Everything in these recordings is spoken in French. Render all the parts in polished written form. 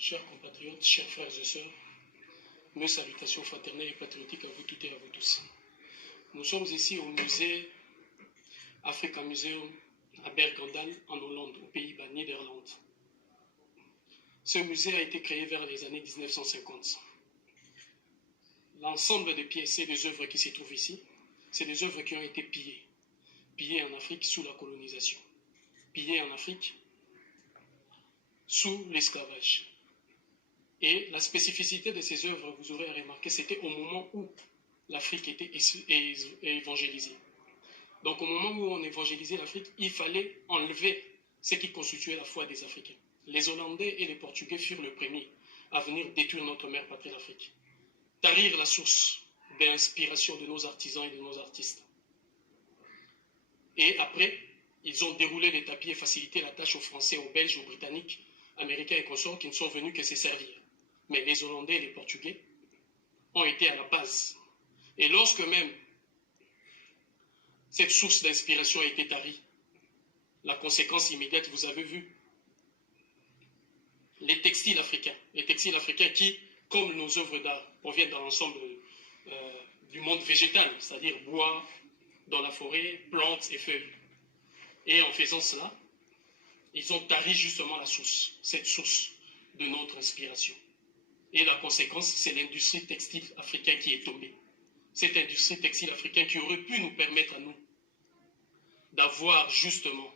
Chers compatriotes, chers frères et sœurs, mes salutations fraternelles et patriotiques à vous toutes et à vous tous. Nous sommes ici au musée Africa Museum à Bergendal, en Hollande, aux Pays-Bas, Néderlande. Ce musée a été créé vers les années 1950. L'ensemble des pièces et des œuvres qui s'y trouvent ici, c'est des œuvres qui ont été pillées. Pillées en Afrique sous la colonisation. Pillées en Afrique sous l'esclavage. Et la spécificité de ces œuvres, vous aurez remarqué, c'était au moment où l'Afrique était évangélisée. Donc au moment où on évangélisait l'Afrique, il fallait enlever ce qui constituait la foi des Africains. Les Hollandais et les Portugais furent les premiers à venir détruire notre mère patrie, l'Afrique. Tarir la source d'inspiration de nos artisans et de nos artistes. Et après, ils ont déroulé les tapis et facilité la tâche aux Français, aux Belges, aux Britanniques, Américains et consorts qui ne sont venus que se servir. Mais les Hollandais et les Portugais ont été à la base. Et lorsque même cette source d'inspiration a été tarie, la conséquence immédiate, vous avez vu, les textiles africains qui, comme nos œuvres d'art, proviennent dans l'ensemble du monde végétal, c'est-à-dire bois, dans la forêt, plantes et feuilles. Et en faisant cela, ils ont tari justement la source, cette source de notre inspiration. Et la conséquence, c'est l'industrie textile africaine qui est tombée. Cette industrie textile africaine qui aurait pu nous permettre à nous d'avoir justement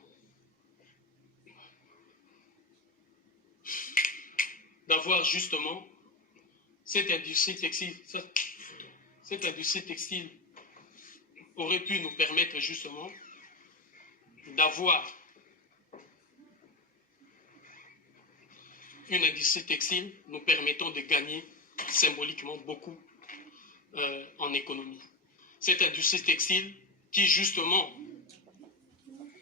cette industrie textile aurait pu nous permettre justement d'avoir une industrie textile nous permettant de gagner symboliquement beaucoup en économie. Cette industrie textile qui justement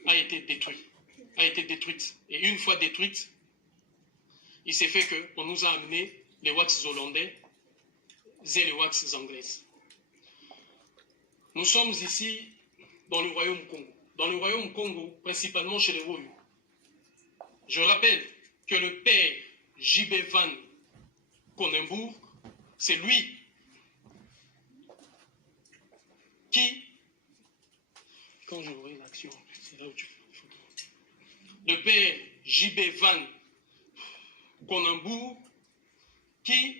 a été détruite. Et une fois détruite, il s'est fait qu'on nous a amené les wax hollandais et les wax anglaises. Nous sommes ici dans le royaume Congo. Dans le royaume Congo, principalement chez les Woyou. Je rappelle que le père J.B. Van Konenburg, c'est lui qui, quand j'aurai l'action, c'est là où tu fais la photo. Le père J.B. Van Konenburg, qui,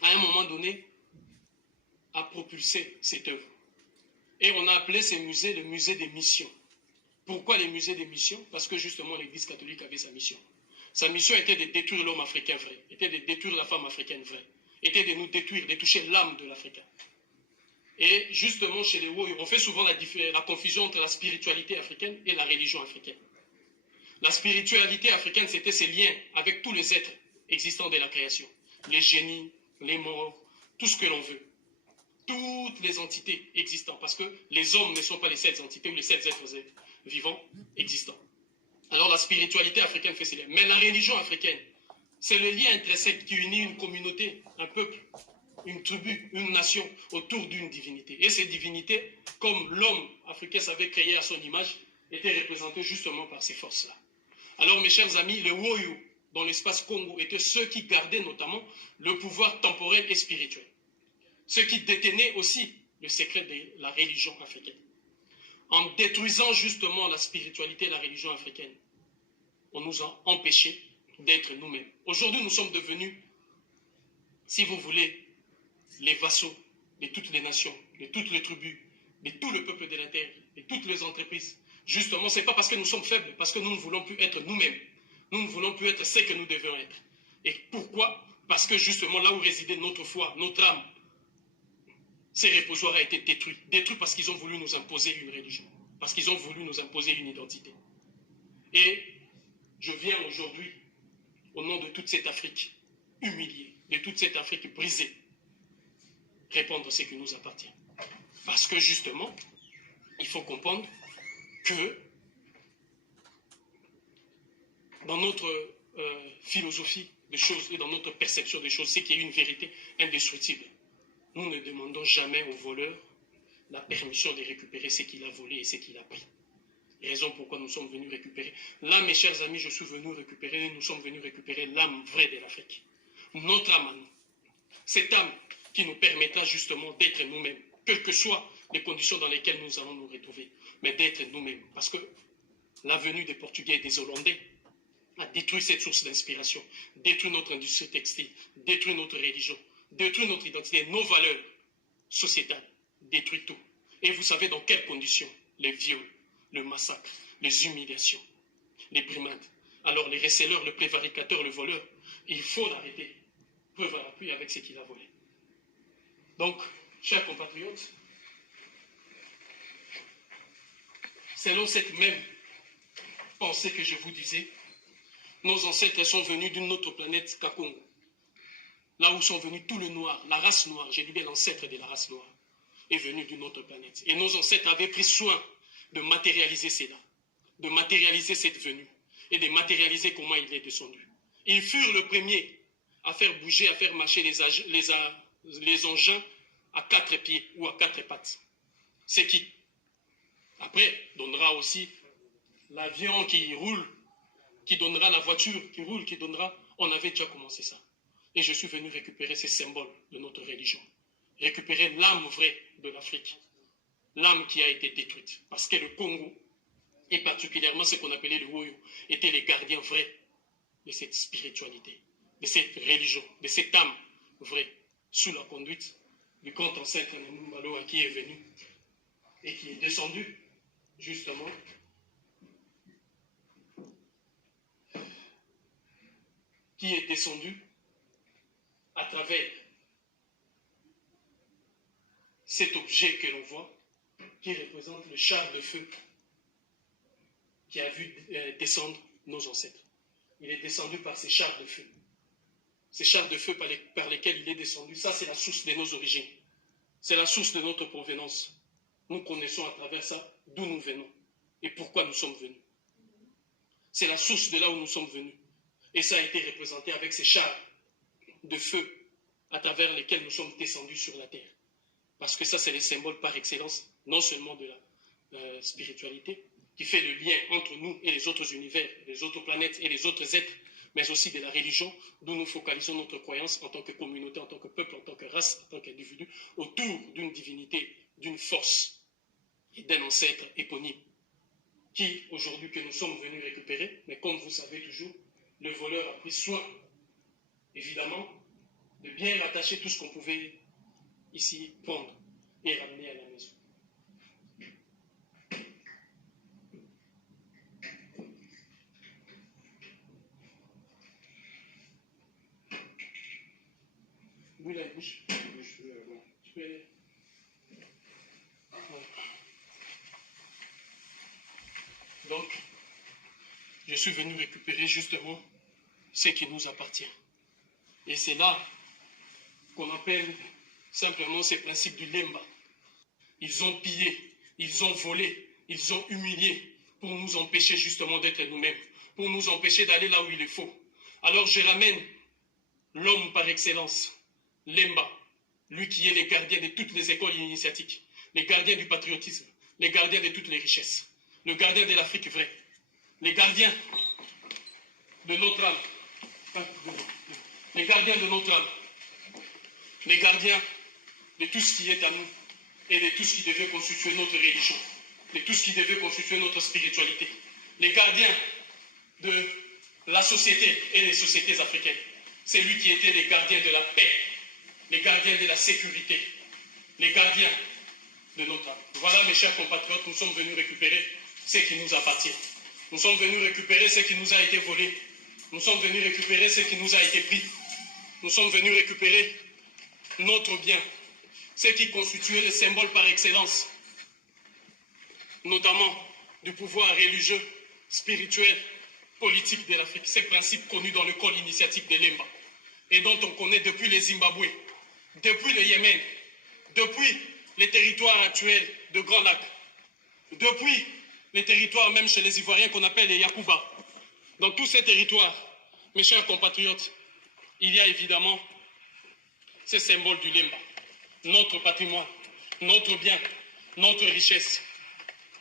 à un moment donné, a propulsé cette œuvre. Et on a appelé ces musées le musée des missions. Pourquoi les musées des missions? Parce que justement l'Église catholique avait sa mission. Sa mission était de détruire l'homme africain vrai, était de détruire la femme africaine vraie, était de nous détruire, de toucher l'âme de l'Africain. Et justement chez les Woyou, on fait souvent la confusion entre la spiritualité africaine et la religion africaine. La spiritualité africaine, c'était ces liens avec tous les êtres existants de la création. Les génies, les morts, tout ce que l'on veut. Toutes les entités existantes, parce que les hommes ne sont pas les 7 entités ou les 7 êtres vivants existants. Alors la spiritualité africaine fait ces liens. Mais la religion africaine, c'est le lien intrinsèque qui unit une communauté, un peuple, une tribu, une nation autour d'une divinité. Et ces divinités, comme l'homme africain savait créer à son image, étaient représentées justement par ces forces-là. Alors mes chers amis, les Woyou, dans l'espace Congo, étaient ceux qui gardaient notamment le pouvoir temporel et spirituel. Ceux qui détenaient aussi le secret de la religion africaine. En détruisant justement la spiritualité et la religion africaine, on nous a empêchés d'être nous-mêmes. Aujourd'hui, nous sommes devenus, si vous voulez, les vassaux de toutes les nations, de toutes les tribus, de tout le peuple de la terre, de toutes les entreprises. Justement, ce n'est pas parce que nous sommes faibles, parce que nous ne voulons plus être nous-mêmes. Nous ne voulons plus être ce que nous devions être. Et pourquoi? Parce que justement, là où résidait notre foi, notre âme, ces reposoirs a été détruits. Détruits parce qu'ils ont voulu nous imposer une religion. Parce qu'ils ont voulu nous imposer une identité. Et je viens aujourd'hui, au nom de toute cette Afrique humiliée, de toute cette Afrique brisée, répondre à ce qui nous appartient. Parce que justement, il faut comprendre que dans notre philosophie des choses et dans notre perception des choses, c'est qu'il y a une vérité indestructible. Nous ne demandons jamais au voleur la permission de récupérer ce qu'il a volé et ce qu'il a pris. Raison pourquoi nous sommes venus récupérer. Là, mes chers amis, je suis venu récupérer, nous sommes venus récupérer l'âme vraie de l'Afrique. Notre âme à nous. Cette âme qui nous permettra justement d'être nous-mêmes, quelles que soient les conditions dans lesquelles nous allons nous retrouver, mais d'être nous-mêmes. Parce que la venue des Portugais et des Hollandais a détruit cette source d'inspiration, détruit notre industrie textile, détruit notre religion, détruit notre identité, nos valeurs sociétales, détruit tout. Et vous savez dans quelles conditions? Les viols, le massacre, les humiliations, les brimades. Alors les receleurs, le prévaricateur, le voleur, il faut l'arrêter. Preuve à l'appui avec ce qu'il a volé. Donc, chers compatriotes, selon cette même pensée que je vous disais, nos ancêtres sont venus d'une autre planète Kakongo. Là où sont venus tous les noirs, la race noire, j'ai dit bien l'ancêtre de la race noire, est venu d'une autre planète. Et nos ancêtres avaient pris soin de matérialiser cela, de matérialiser cette venue, et de matérialiser comment il est descendu. Ils furent le premier à faire bouger, à faire marcher les engins à 4 pieds ou à 4 pattes. C'est qui? Après, donnera aussi l'avion qui roule, qui donnera la voiture qui roule, qui donnera... On avait déjà commencé ça. Et je suis venu récupérer ces symboles de notre religion. Récupérer l'âme vraie de l'Afrique. L'âme qui a été détruite. Parce que le Congo, et particulièrement ce qu'on appelait le Woyo, étaient les gardiens vrais de cette spiritualité, de cette religion, de cette âme vraie, sous la conduite du grand ancêtre Nanou Maloa qui est venu et qui est descendu, justement, à travers cet objet que l'on voit, qui représente le char de feu qui a vu descendre nos ancêtres. Il est descendu par ces chars de feu. Ces chars de feu par lesquels il est descendu, ça c'est la source de nos origines. C'est la source de notre provenance. Nous connaissons à travers ça d'où nous venons et pourquoi nous sommes venus. C'est la source de là où nous sommes venus. Et ça a été représenté avec ces chars de feu à travers lesquels nous sommes descendus sur la terre. Parce que ça, c'est les symboles par excellence, non seulement de la spiritualité, qui fait le lien entre nous et les autres univers, les autres planètes et les autres êtres, mais aussi de la religion, d'où nous focalisons notre croyance en tant que communauté, en tant que peuple, en tant que race, en tant qu'individu, autour d'une divinité, d'une force et d'un ancêtre éponyme, qui, aujourd'hui, que nous sommes venus récupérer, mais comme vous savez toujours, le voleur a pris soin, évidemment, de bien rattacher tout ce qu'on pouvait ici prendre et ramener à la maison. Oui, la bouche. Tu peux aller. Donc, je suis venu récupérer justement ce qui nous appartient. Et c'est là qu'on appelle simplement ces principes du Lemba. Ils ont pillé, ils ont volé, ils ont humilié pour nous empêcher justement d'être nous-mêmes, pour nous empêcher d'aller là où il est faut. Alors je ramène l'homme par excellence, Lemba, lui qui est le gardien de toutes les écoles initiatiques, les gardiens du patriotisme, les gardiens de toutes les richesses, le gardien de l'Afrique vraie, les gardiens de notre âme, les gardiens de notre âme, les gardiens de tout ce qui est à nous et de tout ce qui devait constituer notre religion, de tout ce qui devait constituer notre spiritualité, les gardiens de la société et des sociétés africaines. C'est lui qui était les gardiens de la paix, les gardiens de la sécurité, les gardiens de notre âme. Voilà, mes chers compatriotes, nous sommes venus récupérer ce qui nous appartient. Nous sommes venus récupérer ce qui nous a été volé. Nous sommes venus récupérer ce qui nous a été pris. Nous sommes venus récupérer notre bien, ce qui constituait le symbole par excellence, notamment du pouvoir religieux, spirituel, politique de l'Afrique. Ces principes connus dans le code initiatique de Lemba et dont on connaît depuis les Zimbabwe, depuis le Yémen, depuis les territoires actuels de Grand Lac, depuis les territoires même chez les Ivoiriens qu'on appelle les Yakuba. Dans tous ces territoires, mes chers compatriotes, il y a évidemment ces symboles du Lemba, notre patrimoine, notre bien, notre richesse.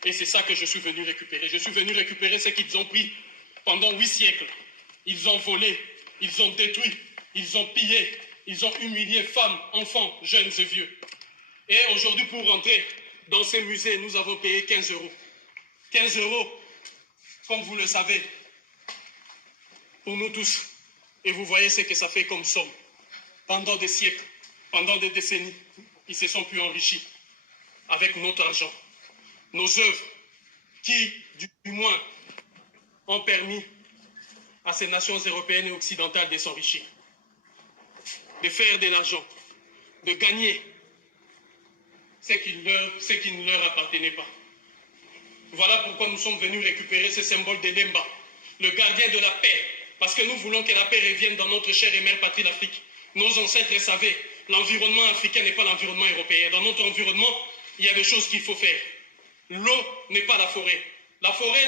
Et c'est ça que je suis venu récupérer. Je suis venu récupérer ce qu'ils ont pris pendant 8 siècles. Ils ont volé, ils ont détruit, ils ont pillé, ils ont humilié femmes, enfants, jeunes et vieux. Et aujourd'hui, pour rentrer dans ces musées, nous avons payé 15 euros. 15 euros, comme vous le savez, pour nous tous. Et vous voyez ce que ça fait comme somme. Pendant des siècles, pendant des décennies, ils se sont plus enrichis avec notre argent. Nos œuvres qui, du moins, ont permis à ces nations européennes et occidentales de s'enrichir, de faire de l'argent, de gagner ce qui ne leur appartenait pas. Voilà pourquoi nous sommes venus récupérer ce symbole de Lemba, le gardien de la paix, parce que nous voulons que la paix revienne dans notre chère et mère patrie l'Afrique. Nos ancêtres savaient, l'environnement africain n'est pas l'environnement européen. Dans notre environnement, il y a des choses qu'il faut faire. L'eau n'est pas la forêt. La forêt